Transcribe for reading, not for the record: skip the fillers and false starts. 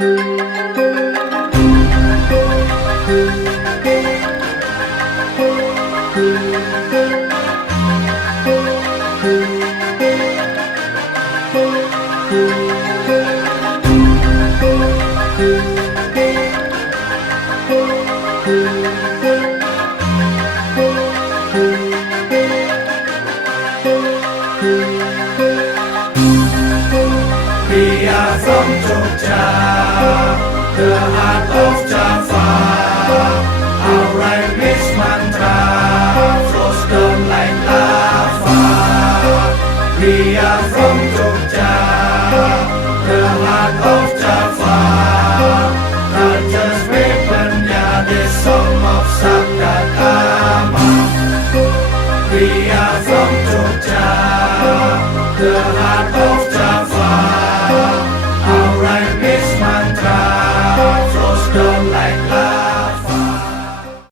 We are from Jogja, the heart of Java. Our rhyme is mantra, flows down like lava. We are from Jogja, the heart of Java. Rajas weaponnya, the song of Sabdatama. We are from Jogja, the heart of Java. Our rhyme is mantra, flows down like lava.